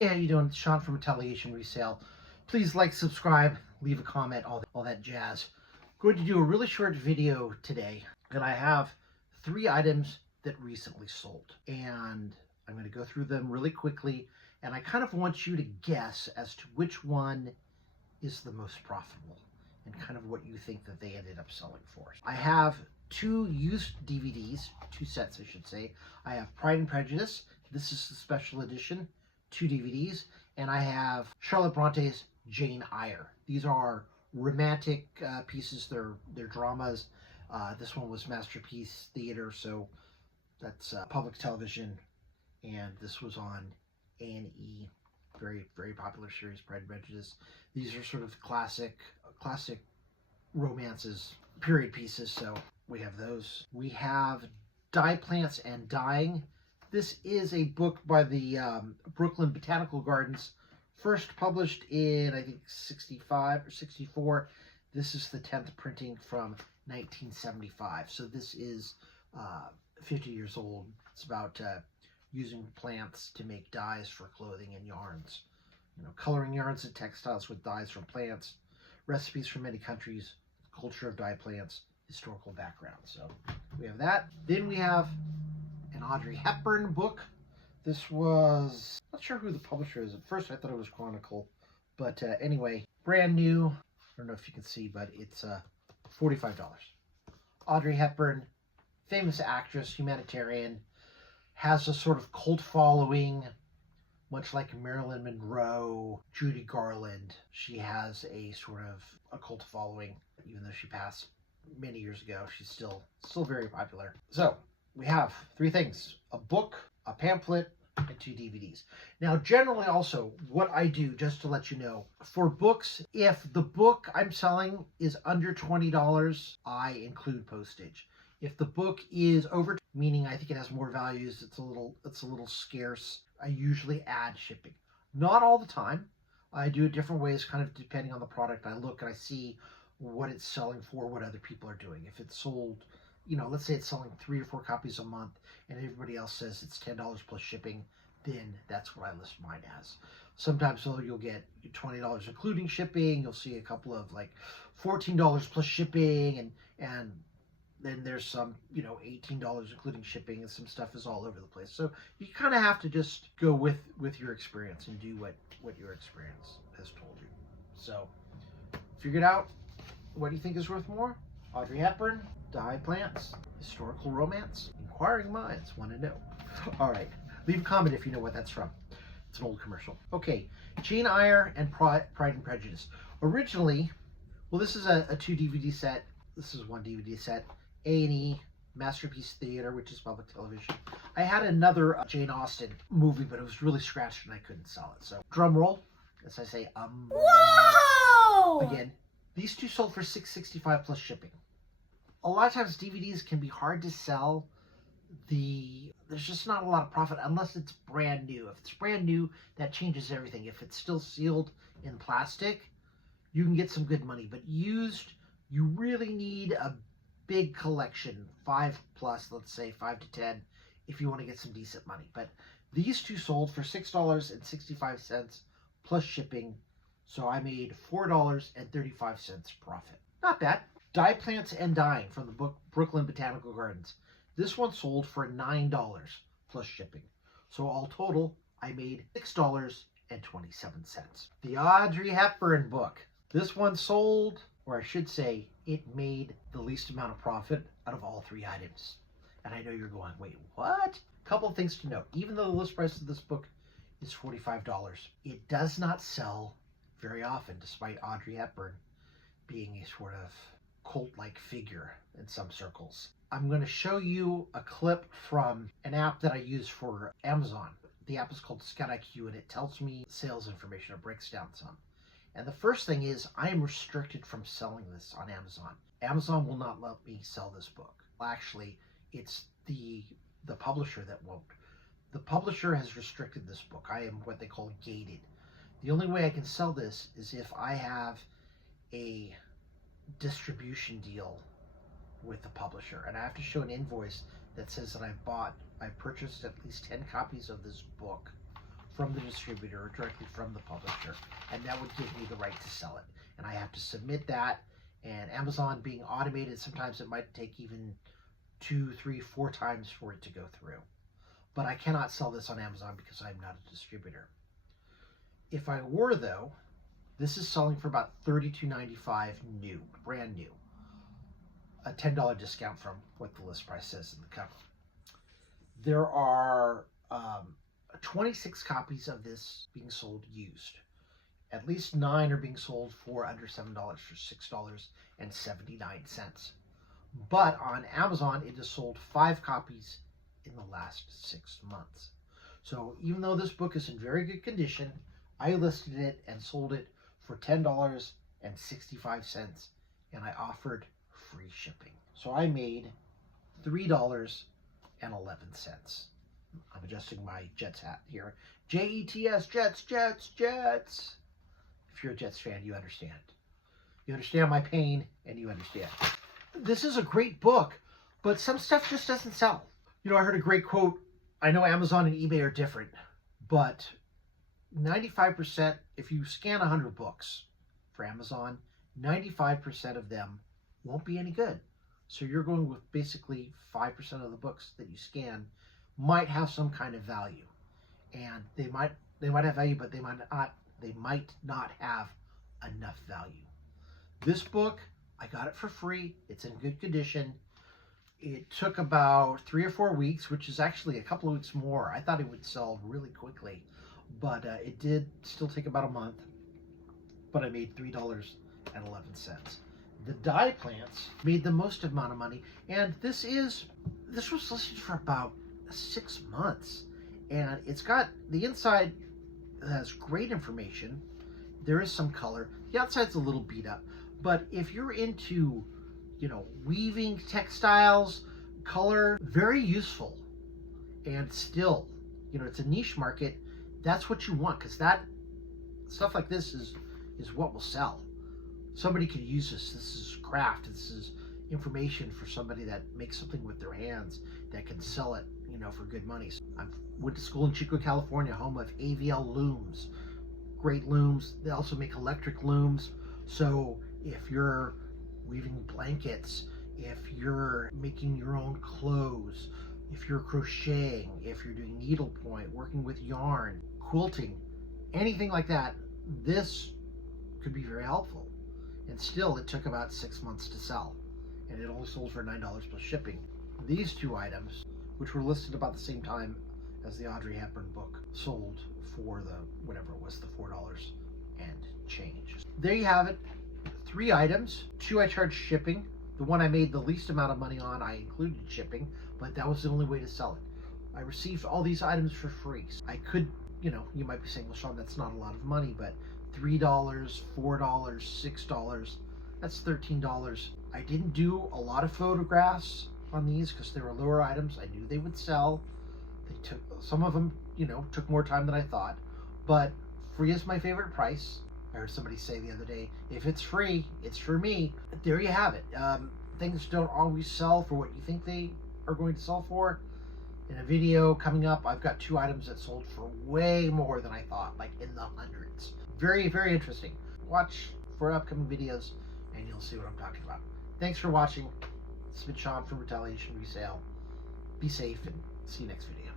Hey, how you doing? It's Sean from Retaliation Resale. Please like, subscribe, leave a comment, all that jazz. Going to do a really short video today, and I have 3 items that recently sold, and I'm going to go through them really quickly, and I kind of want you to guess as to which one is the most profitable and kind of what you think that they ended up selling for. I have 2 used DVDs, 2 sets I should say. I have Pride and Prejudice. This is the special edition, 2 DVDs, and I have Charlotte Bronte's Jane Eyre. These are romantic pieces. They're dramas. This one was Masterpiece Theater, so that's public television, and this was on A&E. Very popular series, Pride and Prejudice. These are sort of classic romances, period pieces. So we have those. We have Dye Plants and Dying. This is a book by the Brooklyn Botanical Gardens, first published in, I think, 65 or 64. This is the 10th printing from 1975. So this is 50 years old. It's about using plants to make dyes for clothing and yarns. Coloring yarns and textiles with dyes from plants, recipes from many countries, culture of dye plants, historical background. So we have that. Then we have an Audrey Hepburn book. This was, not sure who the publisher is. At first I thought it was Chronicle, but anyway, brand new. I don't know if you can see, but it's $45. Audrey Hepburn, famous actress, humanitarian, has a sort of cult following, much like Marilyn Monroe, Judy Garland. She has a sort of a cult following, even though she passed many years ago. She's still very popular. So we have 3 things: a book, a pamphlet, and 2 DVDs. Now, generally also, what I do, just to let you know, for books, if the book I'm selling is under $20, I include postage. If the book is over, meaning I think it has more values, it's a little scarce, I usually add shipping. Not all the time. I do it different ways, kind of depending on the product. I look and I see what it's selling for, what other people are doing. If it's sold, let's say it's selling 3 or 4 copies a month and everybody else says it's $10 plus shipping, then that's what I list mine as. Sometimes though you'll get $20 including shipping. You'll see a couple of like $14 plus shipping, and then there's some, $18 including shipping, and some stuff is all over the place. So you kind of have to just go with your experience and do what your experience has told you. So figured out, what do you think is worth more? Audrey Hepburn, Dye Plants, historical romance, inquiring minds want to know. All right, leave a comment if you know what that's from. It's an old commercial. Okay, Jane Eyre and Pride and Prejudice. Originally, well, this is a 2 DVD set. This is 1 DVD set. A&E, Masterpiece Theater, which is public television. I had another Jane Austen movie, but it was really scratched and I couldn't sell it. So drum roll, as I say, Whoa! Again, these 2 sold for $6.65 plus shipping. A lot of times DVDs can be hard to sell. There's just not a lot of profit unless it's brand new. If it's brand new, that changes everything. If it's still sealed in plastic, you can get some good money. But used, you really need a big collection, 5 plus, let's say 5 to 10, if you want to get some decent money. But these 2 sold for $6.65 plus shipping, so I made $4.35 profit. Not bad. Dye Plants and Dying from the book Brooklyn Botanical Gardens. This one sold for $9 plus shipping. So all total, I made $6.27. The Audrey Hepburn book. This one sold, or I should say, it made the least amount of profit out of all 3 items. And I know you're going, wait, what? Couple of things to note. Even though the list price of this book is $45, it does not sell very often, despite Audrey Hepburn being a sort of cult-like figure in some circles. I'm going to show you a clip from an app that I use for Amazon. The app is called Scout IQ, and it tells me sales information. It breaks down some. And the first thing is, I am restricted from selling this on Amazon. Amazon will not let me sell this book. Well, actually, it's the publisher that won't. The publisher has restricted this book. I am what they call gated. The only way I can sell this is if I have a distribution deal with the publisher, and I have to show an invoice that says that I purchased at least 10 copies of this book from the distributor or directly from the publisher, and that would give me the right to sell it. And I have to submit that, and Amazon being automated, sometimes it might take even 2, 3, 4 times for it to go through. But I cannot sell this on Amazon because I'm not a distributor. If I were, though, this is selling for about $32.95 new, brand new. A $10 discount from what the list price says in the cover. There are 26 copies of this being sold used. At least 9 are being sold for under $7 for $6.79. But on Amazon, it has sold 5 copies in the last 6 months. So even though this book is in very good condition, I listed it and sold it for $10.65, and I offered free shipping. So I made $3.11. I'm adjusting my Jets hat here. Jets, Jets, Jets, Jets. If you're a Jets fan, you understand. You understand my pain, and you understand. This is a great book, but some stuff just doesn't sell. You know, I heard a great quote. I know Amazon and eBay are different, but 95%, if you scan 100 books for Amazon, 95% of them won't be any good. So you're going with basically 5% of the books that you scan might have some kind of value. And they might have value, but they might not have enough value. This book, I got it for free. It's in good condition. It took about 3 or 4 weeks, which is actually a couple of weeks more. I thought it would sell really quickly, but it did still take about a month. But I made $3.11. The Die Plants made the most amount of money, and this was listed for about 6 months, and it's got the inside has great information. There is some color. The outside's a little beat up, but if you're into, you know, weaving textiles, color, very useful. And still, you know, it's a niche market. That's what you want, because that stuff like this is what will sell. Somebody could use this. This is craft. This is information for somebody that makes something with their hands that can sell it, you know, for good money. I went to school in Chico, California, home of AVL looms. Great looms. They also make electric looms. So if you're weaving blankets, if you're making your own clothes, if you're crocheting, if you're doing needlepoint, working with yarn, quilting, anything like that, this could be very helpful. And still, it took about 6 months to sell, and it only sold for $9 plus shipping. These 2 items, which were listed about the same time as the Audrey Hepburn book, sold for the whatever it was, the $4 and change. There you have it. 3 items. 2 I charged shipping. The one I made the least amount of money on, I included shipping, but that was the only way to sell it. I received all these items for free. I could, you know, you might be saying, well, Sean, that's not a lot of money, but $3, $4, $6, that's $13. I didn't do a lot of photographs on these because they were lower items. I knew they would sell. They took, some of them, you know, took more time than I thought, but free is my favorite price. I heard somebody say the other day, if it's free, it's for me. There you have it. Things don't always sell for what you think they are going to sell for. In a video coming up, I've got 2 items that sold for way more than I thought, like in the hundreds. Very, very interesting. Watch for upcoming videos and you'll see what I'm talking about. Thanks for watching. This has been Sean from Retaliation Resale. Be safe and see you next video.